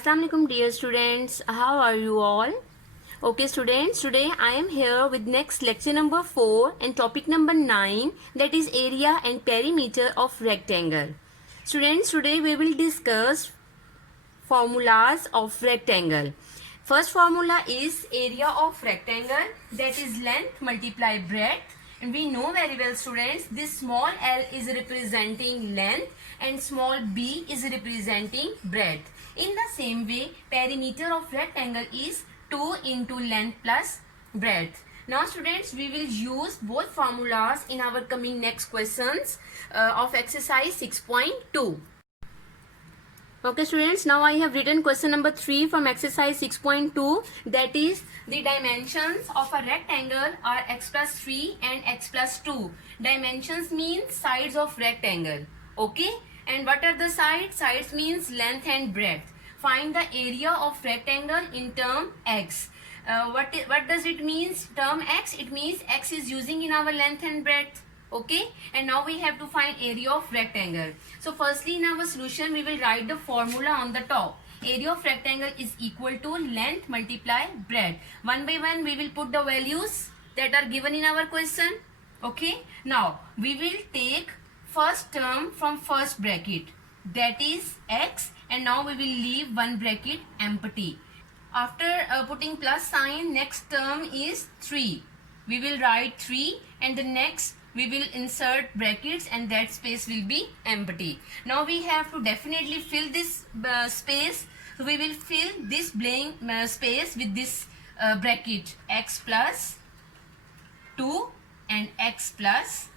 Assalamu alaikum dear students, how are you all? Okay students, today I am here with next lecture number 4 and topic number 9, that is area and perimeter of rectangle. Students, today we will discuss formulas of rectangle. First formula is area of rectangle, that is length multiply breadth. And we know very well students, this small l is representing length and small b is representing breadth. In the same way, perimeter of rectangle is 2 into length plus breadth. Now students, we will use both formulas in our coming next questions of exercise 6.2. Okay students, now I have written question number 3 from exercise 6.2, that is the dimensions of a rectangle are x plus 3 and x plus 2. Dimensions means sides of rectangle. Okay, and what are the sides? Sides means length and breadth. Find the area of rectangle in term x. What does it means? Term x, it means x is using in our length and breadth. Okay, and now we have to find area of rectangle. So firstly, in our solution we will write the formula on the top. Area of rectangle is equal to length multiply breadth. One by one we will put the values that are given in our question. Okay, now we will take first term from first bracket, that is x, and now we will leave one bracket empty. After putting plus sign, next term is 3. We will write 3 and the next we will insert brackets and that space will be empty. Now we have to definitely fill this space. So we will fill this blank space with this bracket x plus 2 and x plus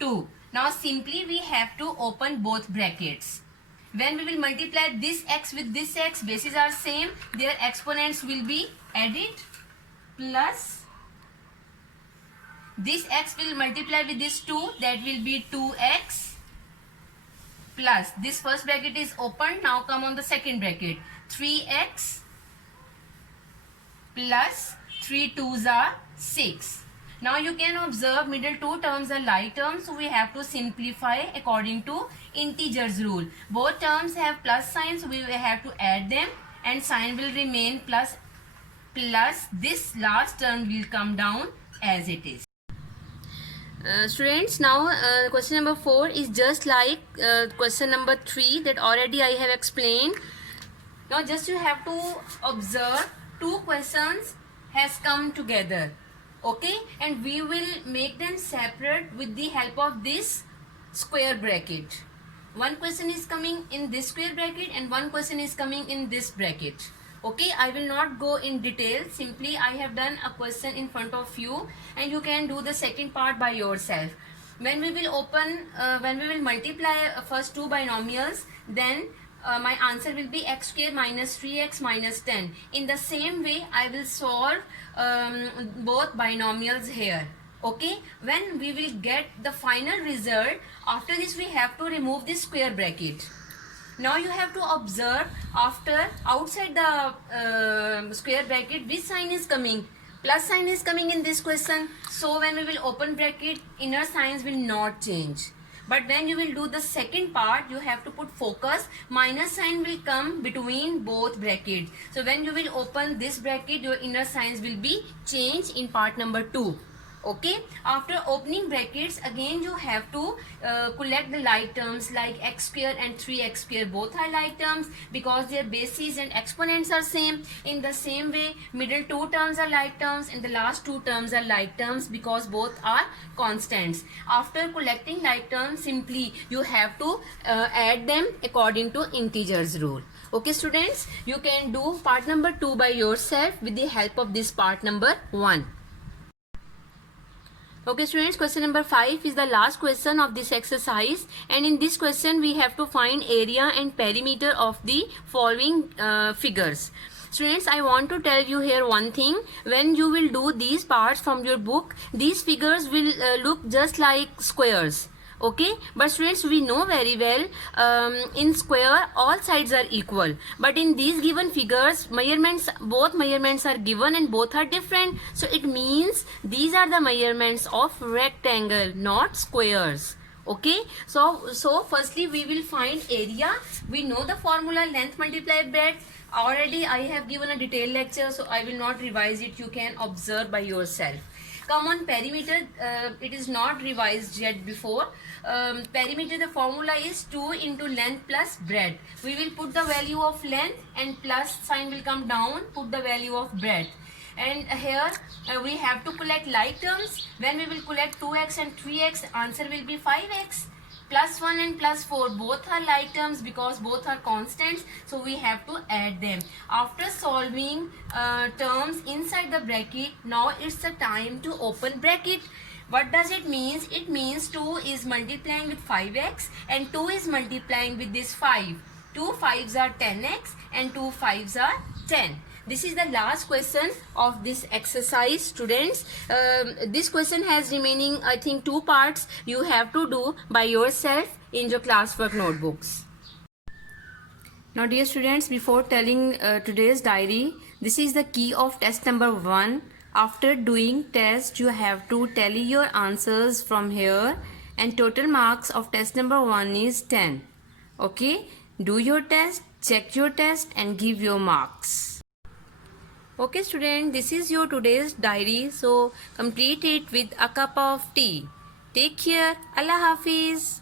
2. Now simply we have to open both brackets. When we will multiply this x with this x, bases are same, their exponents will be added, plus this x will multiply with this 2, that will be 2x, plus this first bracket is open. Now come on the second bracket, 3x plus 3 2s are 6. Now you can observe middle two terms are like terms, so we have to simplify according to integers rule. Both terms have plus signs, so we will have to add them and sign will remain plus. This last term will come down as it is. Students, now question number 4 is just like question number 3 that already I have explained. Now just you have to observe two questions has come together. Okay, and we will make them separate with the help of this square bracket. One question is coming in this square bracket and one question is coming in this bracket. Okay, I will not go in detail. Simply I have done a question in front of you and you can do the second part by yourself. When we will multiply first two binomials, then my answer will be x square minus 3x minus 10. In the same way, I will solve both binomials here. Okay, when we will get the final result, after this we have to remove this square bracket. Now you have to observe after outside the square bracket which sign is coming. Plus sign is coming in this question. So when we will open bracket, inner signs will not change. But when you will do the second part, you have to put focus. Minus sign will come between both brackets. So when you will open this bracket, your inner signs will be changed in part number 2. Okay, after opening brackets, again you have to collect the like terms like x square and 3x square. Both are like terms because their bases and exponents are same. In the same way, middle two terms are like terms and the last two terms are like terms because both are constants. After collecting like terms, simply you have to add them according to integers rule. Okay students, you can do part number 2 by yourself with the help of this part number 1. Okay students, question number 5 is the last question of this exercise, and in this question we have to find area and perimeter of the following figures. Students, I want to tell you here one thing. When you will do these parts from your book, these figures will look just like squares. Okay, but students, we know very well in square all sides are equal, but in these given figures both measurements are given and both are different. So it means these are the measurements of rectangle, not squares. Okay, so firstly we will find area. We know the formula, length multiply breadth. Already I have given a detailed lecture, so I will not revise it. You can observe by yourself. Come on, perimeter, it is not revised yet before. Perimeter, the formula is 2 into length plus breadth. We will put the value of length and plus sign will come down, put the value of breadth. And here we have to collect like terms. When we will collect 2x and 3x, answer will be 5x. Plus 1 and plus 4 both are like terms because both are constants, so we have to add them. After solving terms inside the bracket, now it's the time to open bracket. What does it mean? It means 2 is multiplying with 5x and 2 is multiplying with this 5. 2 5s are 10x and 2 5s are 10. This is the last question of this exercise, students. This question has remaining, I think, 2 parts. You have to do by yourself in your classwork notebooks. Now, dear students, before telling today's diary, this is the key of test number 1. After doing test, you have to tally your answers from here, and total marks of test number 1 is 10. Okay, do your test, check your test and give your marks. Okay student, this is your today's diary, so complete it with a cup of tea. Take care. Allah Hafiz.